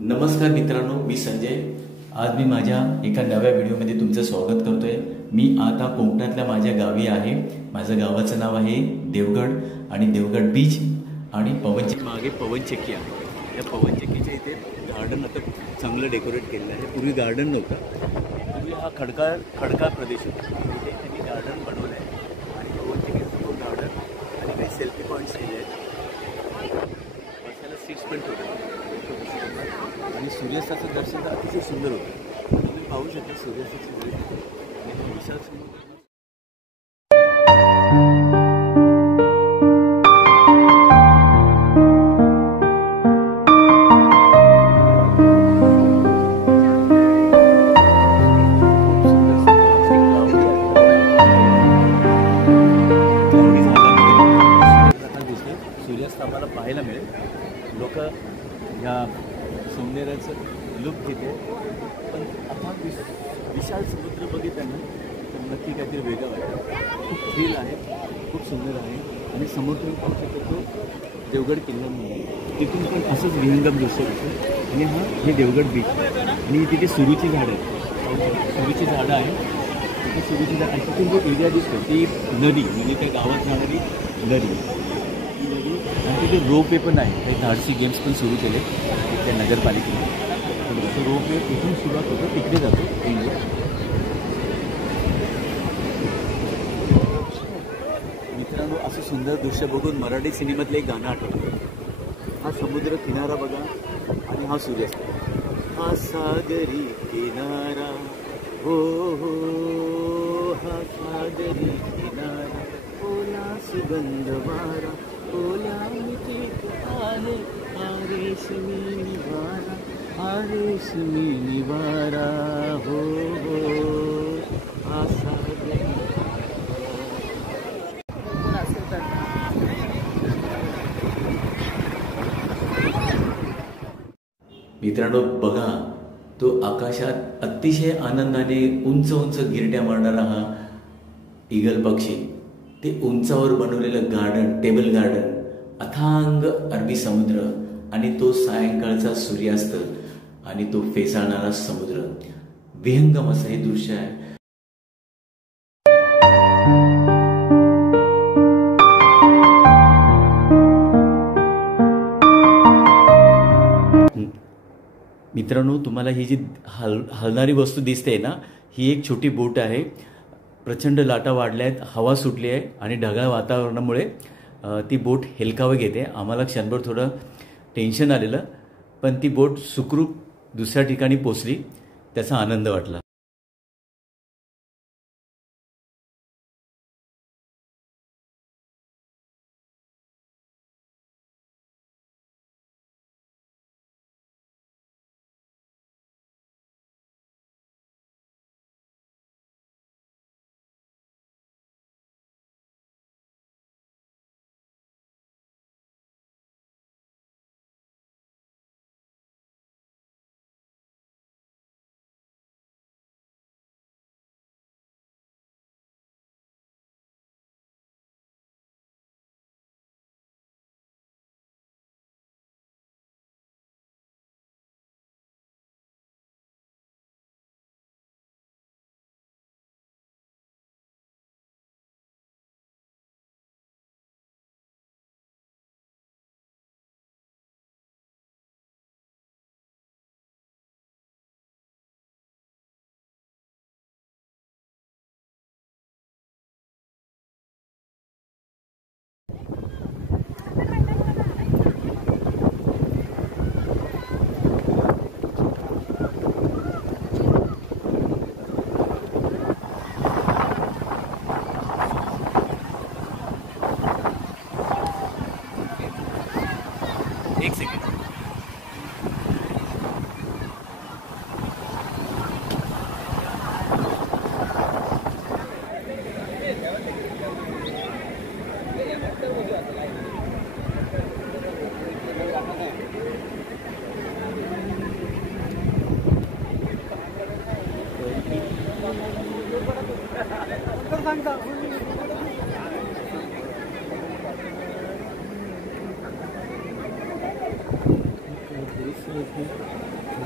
नमस्कार मित्रांनो, मी संजय। आज मी माझ्या एका नव्या व्हिडिओमध्ये तुमचं स्वागत करतोय। मी आता कोकणातल्या माझ्या गावी आहे। माझ्या गावाचं नाव आहे देवगड आणि देवगड बीच आणि पवनचक्की मागे पवनचक्की आहे। या पवनचक्कीच्या इथे गार्डन आता चांगलं डेकोरेट केलेलं आहे। पूर्वी गार्डन नव्हतं, पूर्वी हा खडकाळ प्रदेश होता। इथे त्यांनी गार्डन बनवलं आहे आणि पवनचक्कीचं गार्डन आणि काही सेल्फी पॉईंट्स केले आहेत। बसायला सीट्स पण ठेवले आणि सूर्यास्ताचं दर्शन तर अतिशय सुंदर होतं। तुम्ही पाहू शकता सूर्यास्ताचं दर्शन आणि विशाल समुद्र। सूर्यास्त आम्हाला पाहायला मिळेल। लोक ह्या सौंदर्याचं लुक घेते, पण आता विशाल समुद्र बघितल्यानं तर नक्की काहीतरी वेगळं वाटतं। खूप थ्रिल आहे, खूप सुंदर आहे आणि समोर तुम्ही पाहू शकता तो देवगड किल्ला म्हणून तिथून पण असंच विहंगम दृश्य होतं। आणि हे देवगड बीच आणि तिथे सुरूची झाडं आहेत, सुरूची झाडं आहेत तिथे सुरूची झाडं आणि तिथून जो एरिया दिसतो ती नदी, म्हणजे त्या गावात जाणारी नदी आणि तिथे रोपवे पण आहे। काही धाडसी गेम्स पण सुरू केले त्या नगरपालिकेने। रोपवे इथून सुरुवात होतं, तिकडे जातो इंडिया। मित्रांनो, असं सुंदर दृश्य बघून मराठी सिनेमातलं एक गाणं आठवतं। हा समुद्र किनारा बघा आणि हा सूर्यास्त, हा सागरी किनारा, हो हो हा सागरी किनारा, ओला सुगंध वारा, ओला मिठीत आहे, हा रेशमी निवारा, हा रेशमी निवारा, हो हो हा सागरी। मित्रांनो बघा, तो आकाशात अतिशय आनंदाने उंच उंच गिरट्या मारणारा हा ईगल पक्षी, ते उंचावर बनवलेलं गार्डन, टेबल गार्डन, अथांग अरबी समुद्र आणि तो सायंकाळचा सूर्यास्त आणि तो फेसाळणारा समुद्र, विहंगम असं हे दृश्य आहे। मित्रांनो, तुम्हाला ही जी हलणारी वस्तू दिसते ना, ही एक छोटी बोट आहे। प्रचंड लाटा वाढल्या आहेत, हवा सुटली आहे आणि ढगाळ वातावरणामुळे ती बोट हेलकावं घेते। आम्हाला क्षणभर थोडं टेन्शन आलेलं, पण ती बोट सुखरूप दुसऱ्या ठिकाणी पोचली, त्याचा आनंद वाटला।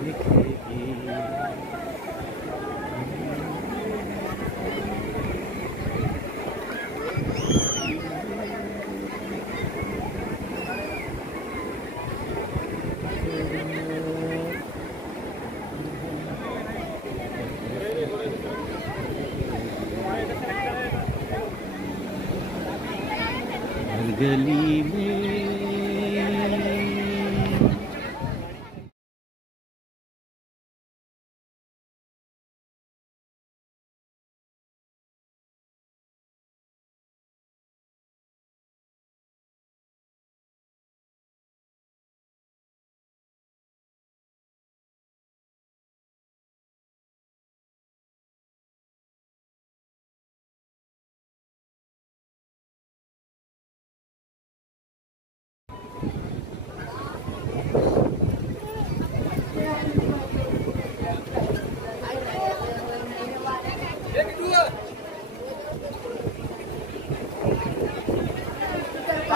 लिखेगी। गली में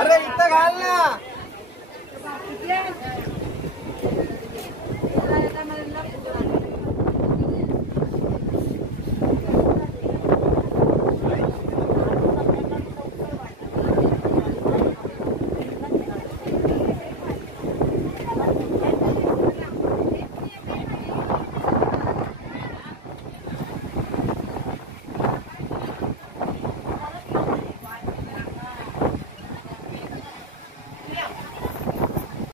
अरे इथं घाल ना. Gracias.